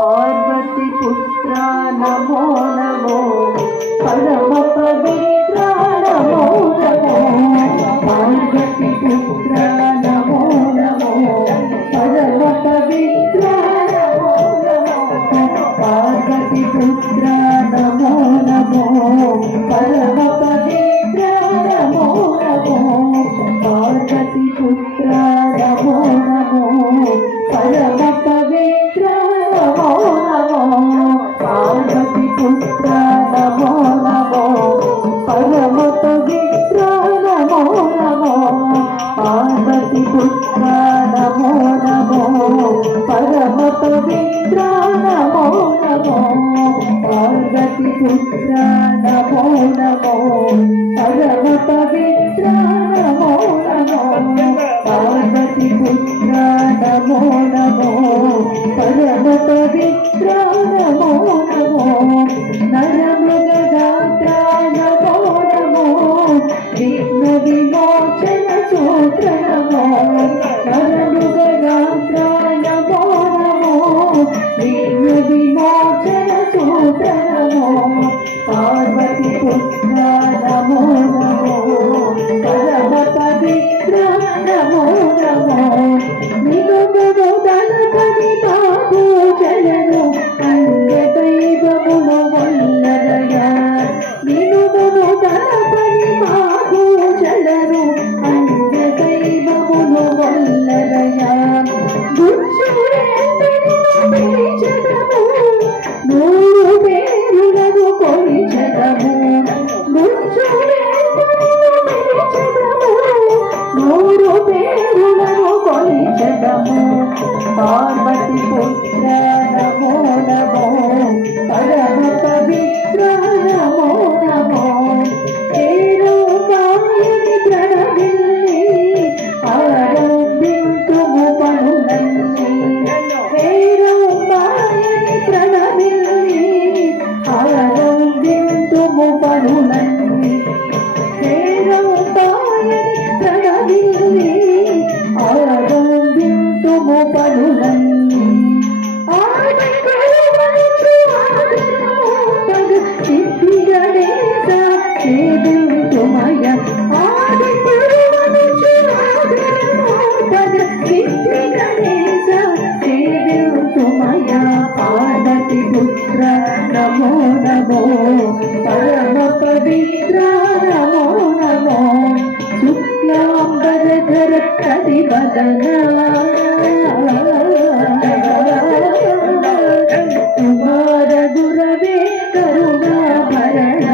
पार्वती पुत्रा नमो नमो परम पवित्रा नमो नमो पार्वती पुत्रा नमो नमो परम पवित्रा नमो नमो पार्वती पुत्रा नमो नमो परम पवित्रा नमो नमो पार्वती पुत्रा नमो नमो परम पवित्रा नमो नमो पार्वती पुत्रा नमो नमो परम पवित्रा नमो नमो पार्वती पुत्रा नमो नमो परम पवित्रा नमो नमो पार्वती पुत्रा नमो नमो परम पवित्रा नमो नमो पार्वती पुत्रा नमो नमो परम पवित्रा नमो नमो नरमृगगात्रा नमो नमो विघ्न विमोचन सूत्र नमो नरमृगगात्रा नमो नमो विघ्न विमोचन सूत्र नमो पार्वती पुत्रा नमो नमो परम पवित्रा नमो नमो निगमो गणपति पूजలను అన్య దైవముల వల్లరయ నిలువము గణపతి పూజలను అన్య దైవముల వల్లరయ దుర్జుడెందరూ పిలిచెదము నూరు పేరులను కొలిచెదము దుర్జుడెందరూ పిలిచెదము నూరు పేరులను కొలిచెదము पार्वती पुत्र नमो नमो परम पवित्र नमो नमो तेरो मायनि प्रणविल्ली आरंभिंतुमु पनुलन्नी तेरो मायनि प्रणविल्ली आरंभिंतुमु पनुलन्नी तेरो मायनि प्रणविल्ली आरंभिंतुमु पनुलन्नी आदिगुरुवनु आदरमोपग सिद्धि गणेश सेविंतुमय आदिगुरुवनु आदरमोपग सिद्धि गणेश सेविंतुमय पार्वती पुत्र नमो नमो परम पवित्र नमो नमो शुक्लांबरधर कदिवदना कुमार गुरवे करुणाभरण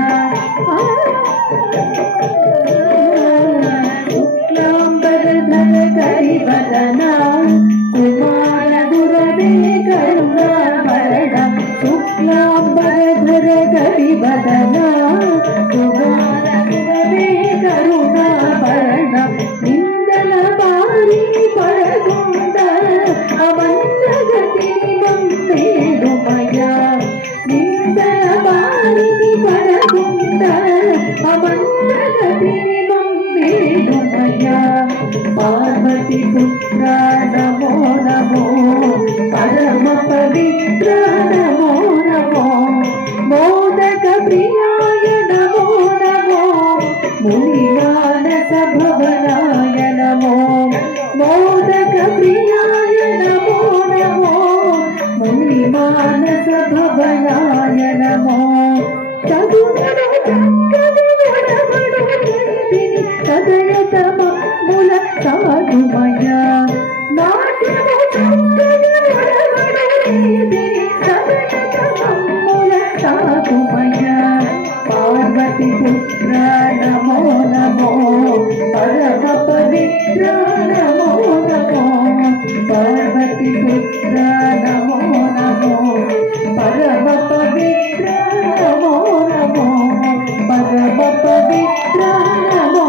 शुक्लांबरधर कदिवदना कुमार गुरवे करुणाभरण शुक्लांबरधर कदिवदना कुमार गुरवे करुणाभरण निंदल बारी पड़गुंद अमंदगति बंदेडुमय निंदल बारी पड़गुंद अमंदगति बंदेडुमय पार्वती पुत्र नमो नमो परम पवित्र नमो नमो मोदक प्रियाय नमो नमो मुनिमानस भवनाय नमो मोदक प्रियाय नमो नमो मुनिमानस भवनाय नमो सदयतम